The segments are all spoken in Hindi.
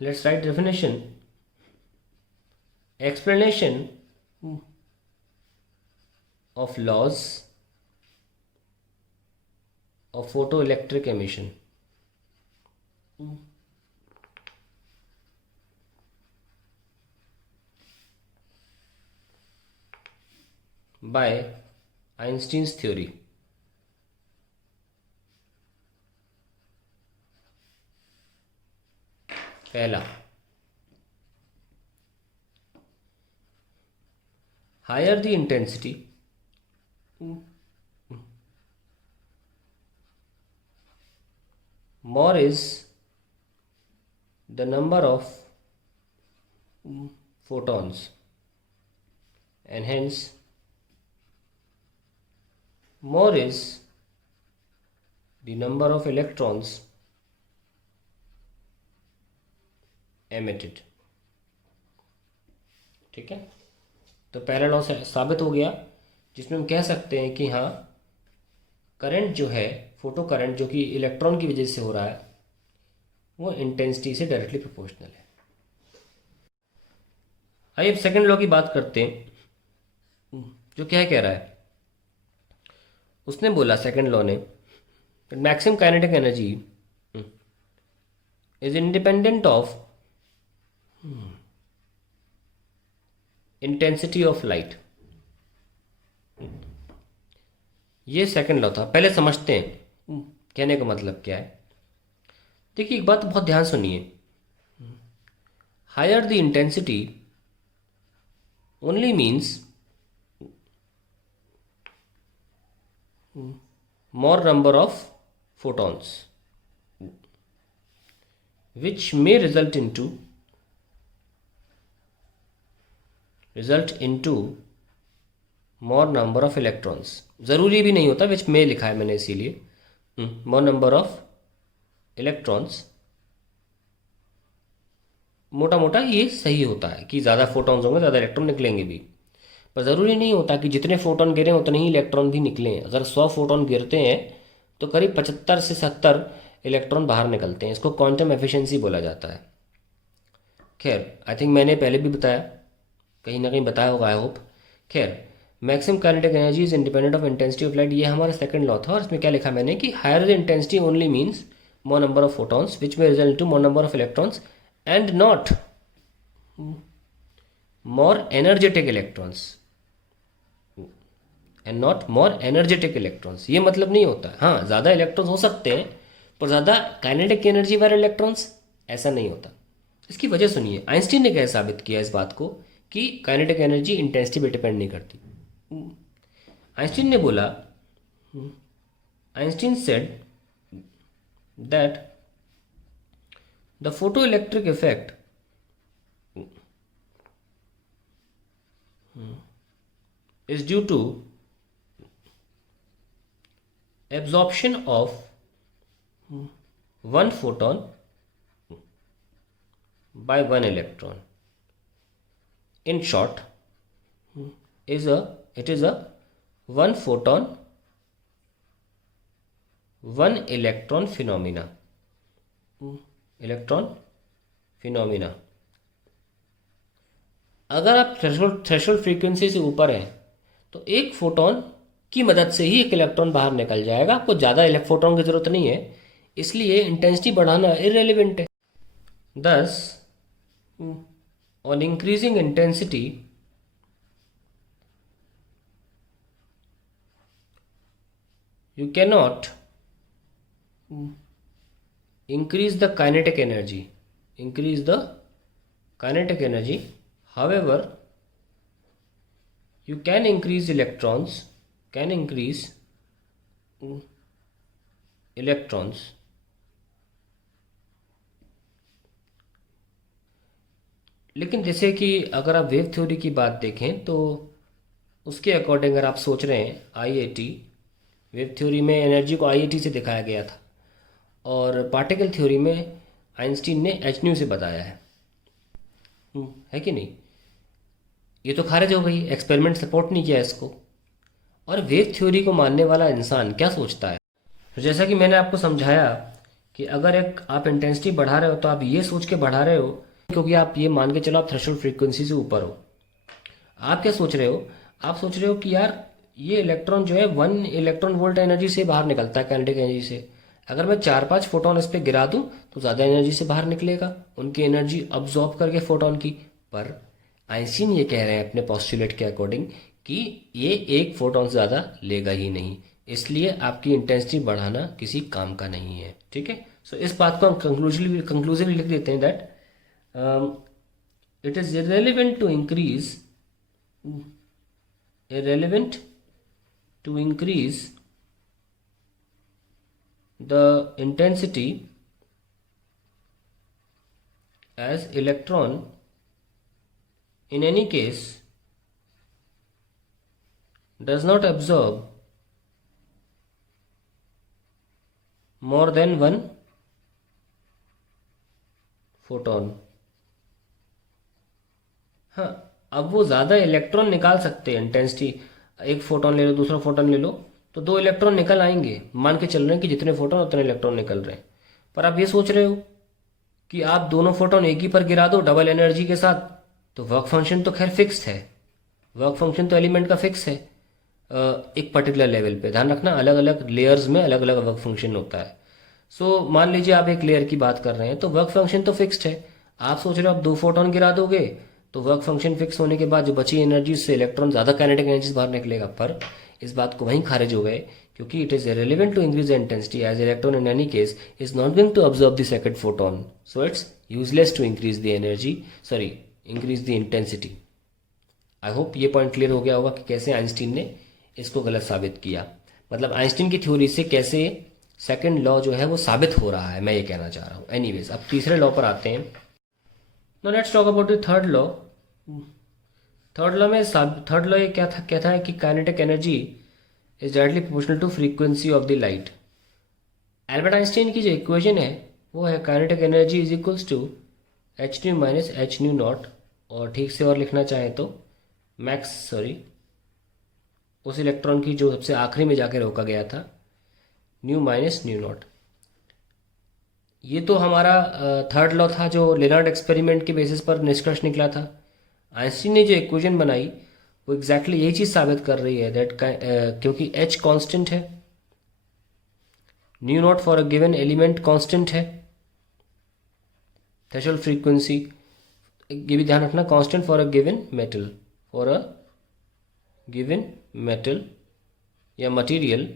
Let's write definition. Explanation of laws of photoelectric emission. By Einstein's theory. पहला, higher the intensity, more is the number of photons, and hence more is the number of electrons emitted. ठीक है, तो पहला लॉ साबित हो गया, जिसमें हम कह सकते हैं कि हाँ, करंट जो है, फोटो करंट जो कि इलेक्ट्रॉन की वजह से हो रहा है, वो इंटेंसिटी से डायरेक्टली प्रोपोर्शनल है। आइए अब सेकंड लॉ की बात करते हैं, जो क्या कह रहा है। उसने बोला, सेकंड लॉ ने, maximum kinetic energy is independent of intensity of light. ये सेकंड लॉ था। पहले समझते हैं कहने का मतलब क्या है। देखिए, एक बात बहुत ध्यान सुनिए, higher the intensity only means more number of photons, which may result into more number of electrons. ज़रूरी भी नहीं होता, which may लिखा है मैंने इसीलिए। more number of electrons, मोटा मोटा ये सही होता है कि ज़्यादा फोटॉन्स होंगे, ज़्यादा इलेक्ट्रॉन निकलेंगे भी, पर ज़रूरी नहीं होता कि जितने फोटोन गिरें उतने ही इलेक्ट्रॉन भी निकलें। अगर 100 फोटोन गिरते हैं तो करीब 75 से 70 इलेक्ट्रॉन बाहर निकलते हैं। इसको क्वांटम एफिशिएंसी बोला जाता है। खैर, आई थिंक मैंने पहले भी बताया, कहीं ना कहीं बताया होगा, आई होप। खैर, maximum kinetic energy is independent of intensity of light, ये हमारा सेकंड लॉ था। और इसमें क्या लिखा मैंने कि higher the intensity only means more number of photons which में result to more number of electrons and not more energetic electrons, and not more energetic electrons. ये मतलब नहीं होता, हाँ, ज़्यादा इलेक्ट्रॉन्स हो सकते हैं पर ज़्यादा काइनेटिक एनर्जी वाले इलेक्ट्रॉन्स, ऐसा नहीं होता। इसकी वजह सुनिए, आइंस्टीन ने कैसे साबित किया इस बात को कि काइनेटिक एनर्जी इंटेंसिटी पे डिपेंड नहीं करती। आइंस्टीन ने बोला, Einstein said that the photo electric effect is due to absorption of one photon by one electron. In short, it is a one photon one electron phenomena. Electron phenomena. अगर आप थ्रेशोल्ड फ्रीक्वेंसी से ऊपर हैं तो एक फोटोन की मदद से ही एक इलेक्ट्रॉन बाहर निकल जाएगा। आपको ज़्यादा फोटोन की ज़रूरत नहीं है, इसलिए इंटेंसिटी बढ़ाना इररेलेवेंट है। दस, on increasing intensity you cannot increase the kinetic energy. However, you can increase electrons, लेकिन जैसे कि अगर आप वेव थ्योरी की बात देखें तो उसके अकॉर्डिंग अगर आप सोच रहे हैं आईआईटी, वेव थ्योरी में एनर्जी को आईआईटी से दिखाया गया था, और पार्टिकल थ्योरी में आइंस्टीन ने एच न्यू से बताया है कि नहीं। ये तो खारिज हो गई, एक्सपेरिमेंट सपोर्ट नहीं किया इसको। और वेव थ्योरी को मानने वाला इंसान क्या सोचता है? तो जैसा कि मैंने आपको समझाया कि अगर एक आप इंटेंसिटी बढ़ा रहे हो तो आप ये सोच के बढ़ा रहे हो क्योंकि आप ये मान के चलो आप थ्रेशोल्ड फ्रीक्वेंसी से ऊपर हो। आप क्या सोच रहे हो? आप सोच रहे हो कि यार ये इलेक्ट्रॉन जो है 1 इलेक्ट्रॉन वोल्ट एनर्जी से बाहर निकलता है, काइनेटिक एनर्जी से। अगर मैं 4-5 फोटोन इस पर गिरा दूं तो ज़्यादा एनर्जी से बाहर निकलेगा, उनकी एनर्जी अब्जॉर्ब करके फोटोन की। पर आइंस्टीन ये कह रहे हैं अपने पोस्टुलेट के अकॉर्डिंग कि ये एक फोटोन से ज़्यादा लेगा ही नहीं, इसलिए आपकी इंटेंसिटी बढ़ाना किसी काम का नहीं है। ठीक है, सो इस बात को हम कंक्लूसिवली लिख देते हैं that it is irrelevant to increase the intensity as electron in any case does not absorb more than one photon। हाँ, अब वो ज़्यादा इलेक्ट्रॉन निकाल सकते हैं, इंटेंसिटी एक फोटोन ले लो दूसरा फोटोन ले लो तो 2 इलेक्ट्रॉन निकल आएंगे, मान के चल रहे हैं कि जितने फोटोन उतने इलेक्ट्रॉन निकल रहे हैं। पर आप ये सोच रहे हो कि आप दोनों फोटोन एक ही पर गिरा दो डबल एनर्जी के साथ, तो वर्क फंक्शन तो खैर फिक्स है, वर्क फंक्शन तो एलिमेंट का फिक्स है। एक पर्टिकुलर लेवल पे ध्यान रखना, अलग अलग लेयर्स में अलग अलग वर्क फंक्शन होता है। सो मान लीजिए आप एक लेयर की बात कर रहे हैं तो वर्क फंक्शन तो फिक्स्ड है। आप सोच रहे हो आप 2 फोटोन गिरा दोगे तो वर्क फंक्शन फिक्स होने के बाद जो बची एनर्जी से इलेक्ट्रॉन ज़्यादा काइनेटिक एनर्जी से बाहर निकलेगा। पर इस बात को वहीं खारिज हो गए क्योंकि it is irrelevant to increase the intensity as electron in any case is not going to absorb the second photon, so it's useless to increase the energy, sorry increase the intensity. I hope ये पॉइंट क्लियर हो गया होगा कि कैसे आइंस्टीन ने इसको गलत साबित किया, मतलब आइंस्टीन की थ्योरी से कैसे सेकंड लॉ जो है वो साबित हो रहा है, मैं ये कहना चाह रहा हूँ। एनीवेज, अब तीसरे लॉ पर आते हैं। No let's talk about the third law. Third law ये क्या था, कहता है कि kinetic energy is directly proportional to frequency of the light. Albert Einstein की जो इक्वेशन है वो है kinetic energy is equals to h nu minus h nu not, और ठीक से और लिखना चाहें तो उस इलेक्ट्रॉन की जो सबसे आखिरी में जाकर रोका गया था, न्यू माइनस न्यू नॉट। ये तो हमारा थर्ड लॉ था जो लेनार्ड एक्सपेरिमेंट के बेसिस पर निष्कर्ष निकला था। आइंस्टीन ने जो इक्वेशन बनाई वो एग्जैक्टली यही चीज़ साबित कर रही है दैट क्योंकि एच कांस्टेंट है, new not for a given element constant है, थ्रेशोल्ड फ्रीक्वेंसी ये भी ध्यान रखना constant for a given metal या मटेरियल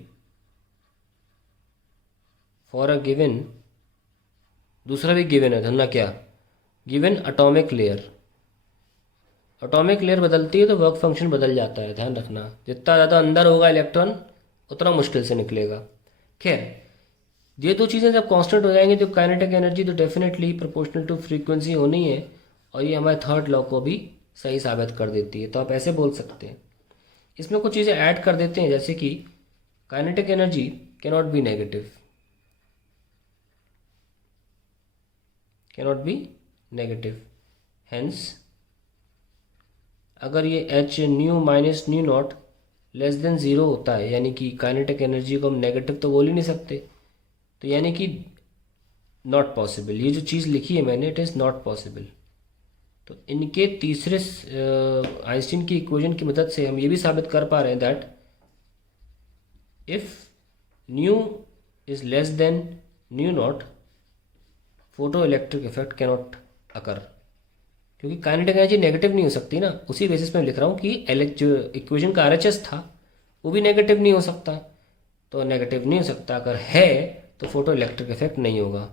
फॉर अ गिवन, दूसरा भी गिवन है, धरना क्या, given atomic layer. Atomic layer बदलती है तो वर्क फंक्शन बदल जाता है, ध्यान रखना। जितना ज़्यादा अंदर होगा इलेक्ट्रॉन उतना मुश्किल से निकलेगा। खैर, ये दो चीज़ें जब कांस्टेंट हो जाएंगी तो काइनेटिक एनर्जी तो डेफिनेटली प्रोपोर्शनल टू फ्रीक्वेंसी होनी है, और ये हमारे थर्ड लॉ को भी सही साबित कर देती है। तो आप ऐसे बोल सकते हैं। इसमें कुछ चीज़ें ऐड कर देते हैं जैसे कि kinetic energy cannot be negative, hence अगर ये H nu minus new not less than zero होता है, यानी कि काइनेटिक एनर्जी को हम नेगेटिव तो बोल ही नहीं सकते, तो यानी कि नॉट पॉसिबल, ये जो चीज़ लिखी है मैंने इट इज़ नॉट पॉसिबल। तो इनके तीसरे आइंस्टीन की इक्वेशन की मदद से हम ये भी साबित कर पा रहे हैं that if nu is less than nu not photo electric effect cannot occur, क्योंकि काइनेटिक एनर्जी नेगेटिव नहीं हो सकती ना। उसी बेसिस पे मैं लिख रहा हूँ कि जो इक्वेशन का आरएचएस था वो भी नेगेटिव नहीं हो सकता, तो नेगेटिव नहीं हो सकता, अगर है तो फोटो इलेक्ट्रिक इफेक्ट नहीं होगा,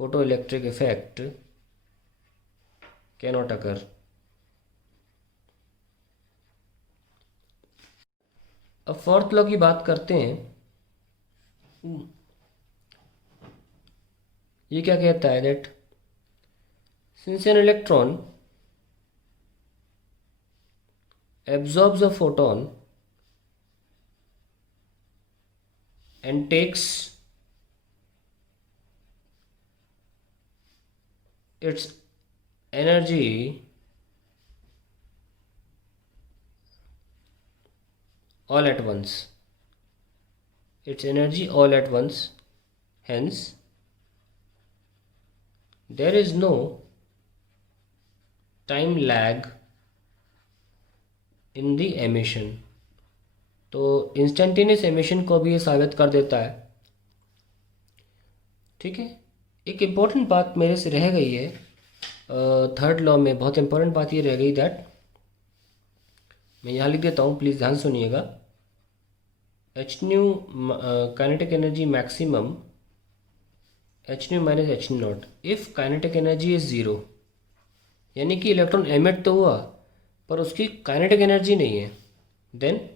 फोटो इलेक्ट्रिक इफेक्ट कैनॉट अकर। अब फोर्थ लॉ की बात करते हैं। ये क्या कहता है that since an electron absorbs a photon and takes its energy all at once, hence there is no time lag in the emission। तो इंस्टेंटेनियस एमिशन को भी ये साबित कर देता है। ठीक है, एक इम्पॉर्टेंट बात मेरे से रह गई है, थर्ड लॉ में बहुत इम्पोर्टेंट बात ये रह गई दैट, मैं यहाँ लिख देता हूँ, प्लीज़ ध्यान सुनिएगा। H new kinetic energy maximum H nu minus h nu not if kinetic energy is zero, यानी कि इलेक्ट्रॉन एमिट तो हुआ पर उसकी काइनेटिक एनर्जी नहीं है, then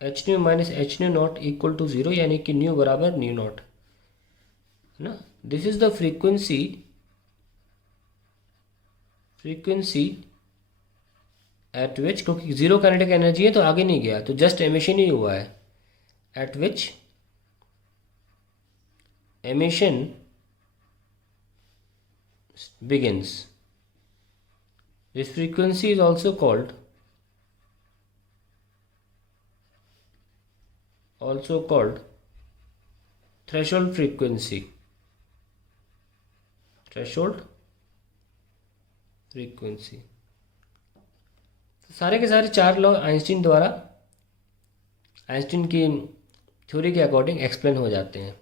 h nu minus h nu not equal to zero, यानी कि न्यू बराबर न्यू नॉट, है ना। This is the frequency at which, क्योंकि ज़ीरो काइनेटिक एनर्जी है तो आगे नहीं गया, तो जस्ट एमिशन ही हुआ है, eight which emission begins। This frequency is also called threshold frequency। threshold frequency। सारे के सारे चार लॉ आइंस्टीन की थ्योरी के अकॉर्डिंग एक्सप्लेन हो जाते हैं।